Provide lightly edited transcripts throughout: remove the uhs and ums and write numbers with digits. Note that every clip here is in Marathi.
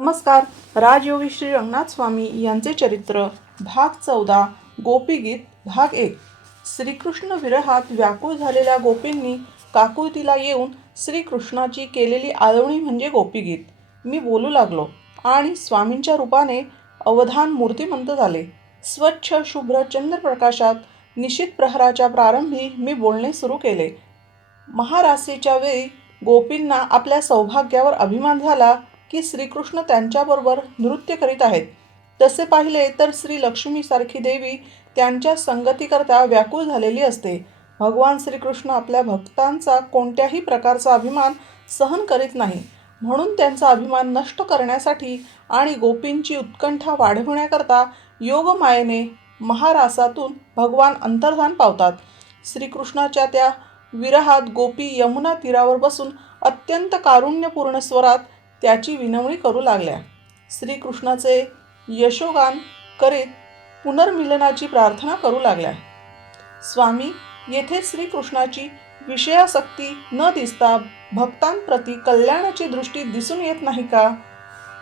नमस्कार. राजयोगी श्री रंगनाथ स्वामी यांचे चरित्र भाग 14 गोपीगीत भाग 1. श्रीकृष्ण विरहात व्याकुळ झालेल्या गोपींनी काकुळतीला येऊन श्रीकृष्णाची केलेली आळवणी म्हणजे गोपीगीत. मी बोलू लागलो आणि स्वामींच्या रूपाने अवधान मूर्तिमंत झाले. स्वच्छ शुभ्र चंद्रप्रकाशात निशीथ प्रहराच्या प्रारंभी मी बोलणे सुरू केले. महारासेच्या वेळी गोपींना आपल्या सौभाग्यावर अभिमान झाला की श्रीकृष्ण त्यांच्याबरोबर नृत्य करीत आहेत. तसे पाहिले तर श्री लक्ष्मीसारखी देवी त्यांच्या संगतीकरता व्याकुळ झालेली असते. भगवान श्रीकृष्ण आपल्या भक्तांचा कोणत्याही प्रकारचा अभिमान सहन करीत नाही. म्हणून त्यांचा अभिमान नष्ट करण्यासाठी आणि गोपींची उत्कंठा वाढविण्याकरता योगमायेने महारासातून भगवान अंतर्धान पावतात. श्रीकृष्णाच्या त्या विरहात गोपी यमुना तीरावर बसून अत्यंत कारुण्यपूर्ण स्वरात त्याची विनवणी करू लागल्या. श्रीकृष्णाचे यशोगान करीत पुनर्मिलनाची प्रार्थना करू लागल्या. स्वामी, येथे श्रीकृष्णाची विषयासक्ती न दिसता भक्तांप्रती कल्याणाची दृष्टी दिसून येत नाही का?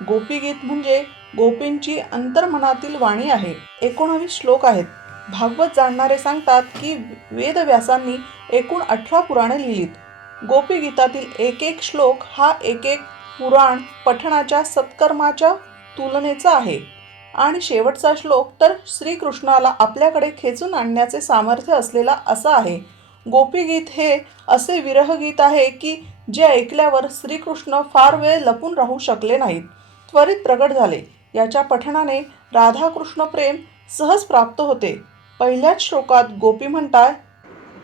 गोपीगीत म्हणजे गोपींची अंतर्मनातील वाणी आहे. 19 श्लोक आहेत. भागवत जाणणारे सांगतात की वेदव्यासांनी एकूण 18 पुराणे लिहिलीत. गोपीगीतातील एक एक श्लोक हा एक एक पुराण पठणाच्या सत्कर्माच्या तुलनेचा आहे आणि शेवटचा श्लोक तर श्रीकृष्णाला आपल्याकडे खेचून आणण्याचे सामर्थ्य असलेला असा आहे. गोपीगीत हे असे विरहगीत आहे की जे ऐकल्यावर श्रीकृष्ण फार वेळ लपून राहू शकले नाहीत, त्वरित प्रगट झाले. याच्या पठणाने राधाकृष्ण प्रेम सहज प्राप्त होते. पहिल्याच श्लोकात गोपी म्हणतात,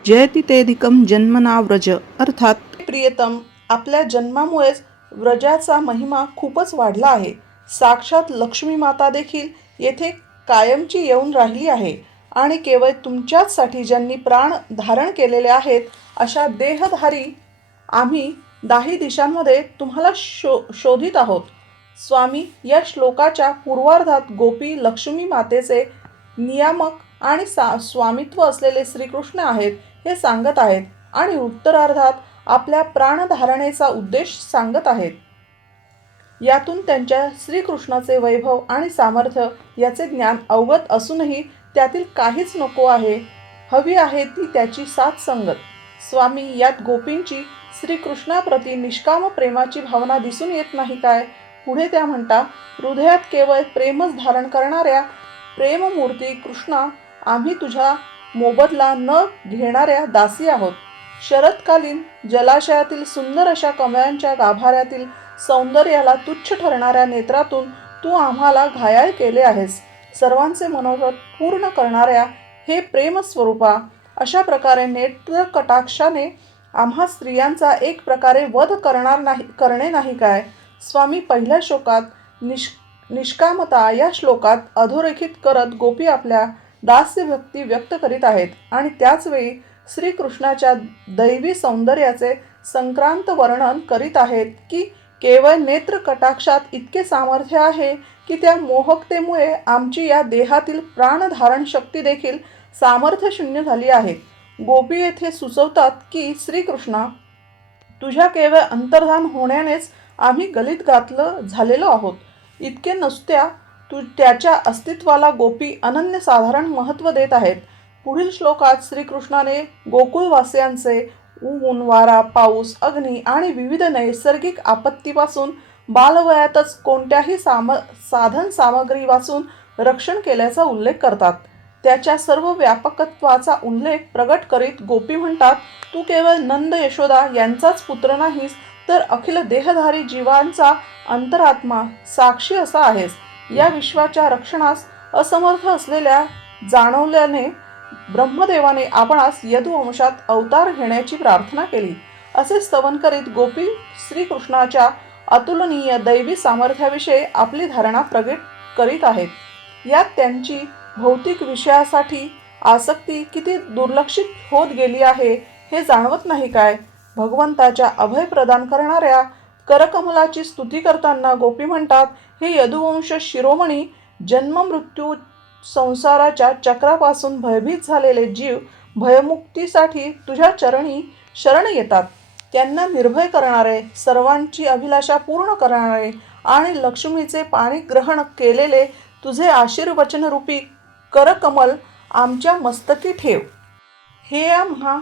जयति तेधिकम जन्मना व्रज, अर्थात प्रियतम, आपल्या जन्मामुळेच व्रजाचा महिमा खूपच वाढला आहे. साक्षात लक्ष्मी माता देखील येथे कायमची येऊन राहिली आहे आणि केवळ तुमच्याचसाठी ज्यांनी प्राण धारण केलेले आहेत अशा देहधारी आम्ही 10 दिशांमध्ये तुम्हाला शोधित आहोत. स्वामी, या श्लोकाच्या पूर्वार्धात गोपी लक्ष्मी मातेचे नियामक आणि स्वामित्व असलेले श्रीकृष्ण आहेत हे सांगत आहेत आणि उत्तरार्धात आपल्या प्राणधारणेचा उद्देश सांगत आहेत. यातून त्यांच्या श्रीकृष्णाचे वैभव आणि सामर्थ्य याचे ज्ञान अवगत असूनही त्यातील काहीच नको आहे. हवी आहे ती त्याची साथ संगत. स्वामी, यात गोपींची श्रीकृष्णाप्रती निष्काम प्रेमाची भावना दिसून येत नाही काय? पुढे त्या म्हणता, हृदयात केवळ प्रेमच धारण करणाऱ्या प्रेममूर्ती कृष्णा, आम्ही तुझ्या मोबदला न घेणाऱ्या दासी आहोत. शरदकालीन जलाशयातील सुंदर अशा कमळांच्या गाभाऱ्यातील सौंदर्याला तुच्छ ठरणाऱ्या नेत्रातून तू आम्हाला घायाळ केले आहेस. सर्वांचे मनोरथ पूर्ण करणाऱ्या हे प्रेमस्वरूपा, अशा प्रकारे नेत्र कटाक्षाने आम्हा स्त्रियांचा एक प्रकारे वध करणे नाही काय? स्वामी, पहिल्या श्लोकात निष्कामता या श्लोकात अधोरेखित करत गोपी आपल्या दास्यभक्ती व्यक्त करीत आहेत आणि त्याचवेळी श्रीकृष्णाच्या दैवी सौंदर्याचे संक्रांत वर्णन करीत आहेत की केवळ नेत्र कटाक्षात इतके सामर्थ्य आहे की त्या मोहकतेमुळे आमची या देहातील प्राणधारण शक्ती देखील सामर्थ्य शून्य झाली आहे. गोपी येथे सुचवतात की श्रीकृष्णा, तुझ्या केवळ अंतर्धान होण्यानेच आम्ही गलित झालेलो आहोत. इतके नसत्या त्याच्या अस्तित्वाला गोपी अनन्यसाधारण महत्त्व देत आहेत. पुढील श्लोकात श्रीकृष्णाने गोकुळवासियांचे ऊन, वारा, पाऊस, अग्नी आणि विविध नैसर्गिक आपत्तीपासून बालवयातच कोणत्याही साधन सामग्रीपासून रक्षण केल्याचा उल्लेख करतात. त्याच्या सर्व व्यापकत्वाचा उल्लेख प्रगट करीत गोपी म्हणतात, तू केवळ नंद यशोदा यांचाच पुत्र नाहीस तर अखिल देहधारी जीवांचा अंतरात्मा साक्षी असा आहेस. या विश्वाच्या रक्षणास असमर्थ असलेल्या जाणवल्याने ब्रह्मदेवाने आपणास यदुवंशात अवतार घेण्याची प्रार्थना केली. असे स्तवन करीत गोपी श्रीकृष्णाच्या अतुलनीय दैवी सामर्थ्याविषयी आपली धारणा प्रगट करीत आहेत. यात त्यांची भौतिक विषयासाठी आसक्ती किती दुर्लक्षित होत गेली आहे हे जाणवत नाही काय? भगवंताच्या अभय प्रदान करणाऱ्या करकमलाची स्तुती करताना गोपी म्हणतात, हे यदुवंश शिरोमणी, जन्ममृत्यू संसाराच्या चक्रापासून भयभीत झालेले जीव भयमुक्तीसाठी तुझ्या चरणी शरण येतात. त्यांना निर्भय करणारे, सर्वांची अभिलाषा पूर्ण करणारे आणि लक्ष्मीचे पाणी ग्रहण केलेले तुझे आशीर्वचनरूपी करकमल आमच्या मस्तकी ठेव. हे आम्हा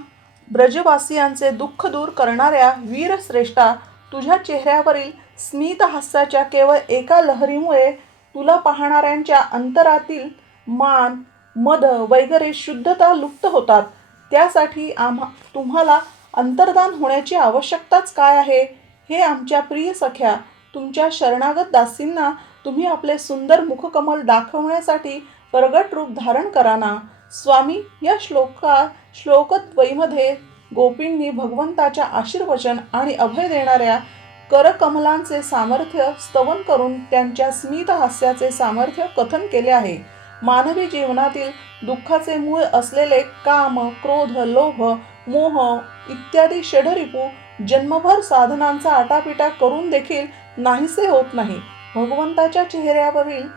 ब्रजवासियांचे दुःख दूर करणाऱ्या वीरश्रेष्ठा, तुझ्या चेहऱ्यावरील स्मित हास्याच्या केवळ एका लहरीमुळे तुला पाहणाऱ्यांच्या अंतरातील मान, मद वगैरे शुद्धता लुप्त होतात. त्यासाठी तुम्हाला अंतर्धान होण्याची आवश्यकताच काय आहे? हे आमच्या प्रिय सख्या, तुमच्या शरणागत दासींना तुम्ही आपले सुंदर मुखकमल दाखवण्यासाठी प्रगट रूप धारण करा ना. स्वामी, या श्लोकद्वयीमध्ये गोपींनी भगवंताच्या आशीर्वचन आणि अभय देणाऱ्या करकमलांचे सामर्थ्य स्तवन करून त्यांच्या स्मित हास्याचे सामर्थ्य कथन केले आहे. मानवी जीवनातील दुःखाचे मूळ असलेले काम, क्रोध, लोभ, मोह इत्यादी षडरिपू जन्मभर साधनांचा आटापिटा करून देखील नाहीसे होत नाही. भगवंताच्या चेहऱ्यावरील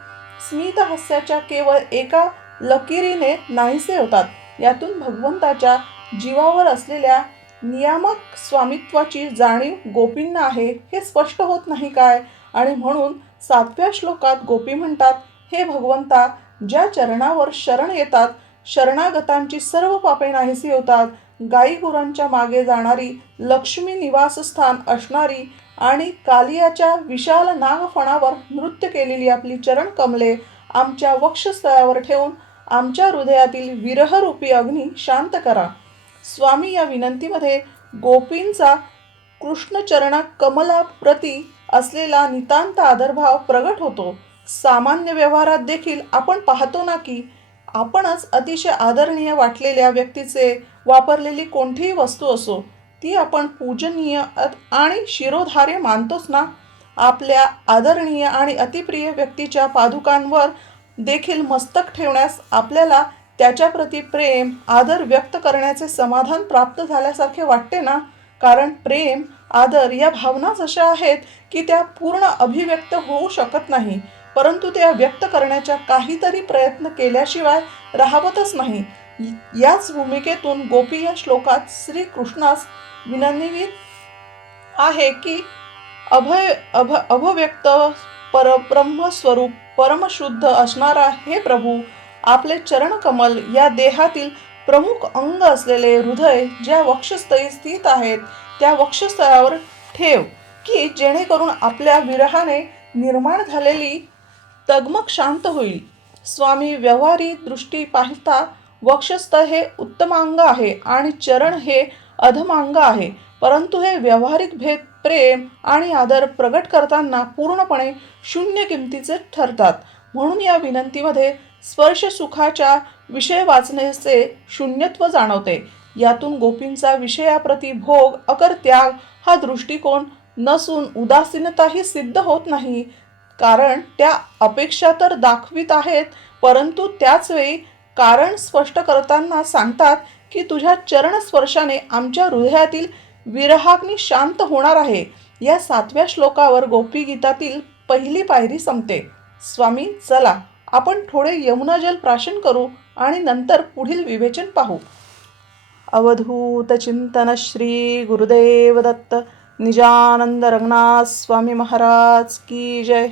स्मित हास्याच्या केवळ एका लकीरीने नाहीसे होतात. यातून भगवंताच्या जीवावर असलेल्या नियामक स्वामित्वाची जाणीव गोपींना आहे हे स्पष्ट होत नाही काय? आणि म्हणून 7व्या श्लोकात गोपी म्हणतात, हे भगवंता, ज्या चरणावर शरण येतात शरणागतांची सर्व पापे नाहीसी होतात. गाई गुरांच्या मागे जाणारी, लक्ष्मी निवासस्थान असणारी आणि कालियाच्या विशाल नागफणावर नृत्य केलेली आपली चरण कमले आमच्या वक्षस्थळावर ठेवून आमच्या हृदयातील विरहरूपी अग्नी शांत करा. स्वामी, या विनंतीमध्ये गोपींचा कृष्णचरणा कमलाप्रती असलेला नितांत आदरभाव प्रगट होतो. सामान्य व्यवहारात देखील आपण पाहतो ना की आपणच अतिशय आदरणीय वाटलेल्या व्यक्तीचे वापरलेली कोणतीही वस्तू असो, ती आपण पूजनीय आणि शिरोधार्य मानतोच ना. आपल्या आदरणीय आणि अतिप्रिय व्यक्तीच्या पादुकांवर देखील मस्तक ठेवण्यास आपल्याला त्याच्याप्रती प्रेम, आदर व्यक्त करण्याचे समाधान प्राप्त झाल्यासारखे वाटते ना. कारण प्रेम, आदर या भावनाच अशा आहेत की त्या पूर्ण अभिव्यक्त होऊ शकत नाही, परंतु त्या व्यक्त करण्याचा काहीतरी प्रयत्न केल्याशिवाय राहवतच नाही. याच भूमिकेतून गोपी या श्लोकात श्रीकृष्णास विनवित आहे की अभव्यक्त परब्रह्मस्वरूप परमशुद्ध असणारा हे प्रभू, आपले चरणकमल या देहातील प्रमुख अंग असलेले हृदय ज्या वक्षस्थळी स्थित आहेत त्या वक्षस्थळावर ठेव की जेणेकरून आपल्या विरहाने निर्माण झालेली तगमग शांत होईल. स्वामी, व्यवहारी दृष्टी पाहता वक्षस्थळ हे उत्तमांग आहे आणि चरण हे अधमांग आहे, परंतु हे व्यावहारिक भेद प्रेम आणि आदर प्रगट करताना पूर्णपणे शून्य किमतीचे ठरतात. म्हणून या विनंतीमध्ये स्पर्श सुखाच्या विषय वाचण्याचे शून्यत्व जाणवते. यातून गोपींचा विषयाप्रती भोग अकर त्याग हा दृष्टिकोन नसून उदासीनताही सिद्ध होत नाही. कारण त्या अपेक्षा तर दाखवित आहेत, परंतु त्याच वेळी कारण स्पष्ट करताना सांगतात की तुझ्या चरण स्पर्शाने आमच्या हृदयातील विरहाग्नी शांत होणार आहे. या 7व्या श्लोकावर गोपी गीतातील पहिली पायरी संपते. स्वामी, चला आपण थोडे यमुनाजल प्राशन करू आणि नंतर पुढील विवेचन पाहू. अवधूत चिंतन श्री गुरुदेव दत्त. निजानंद रंगनाथ स्वामी महाराज की जय.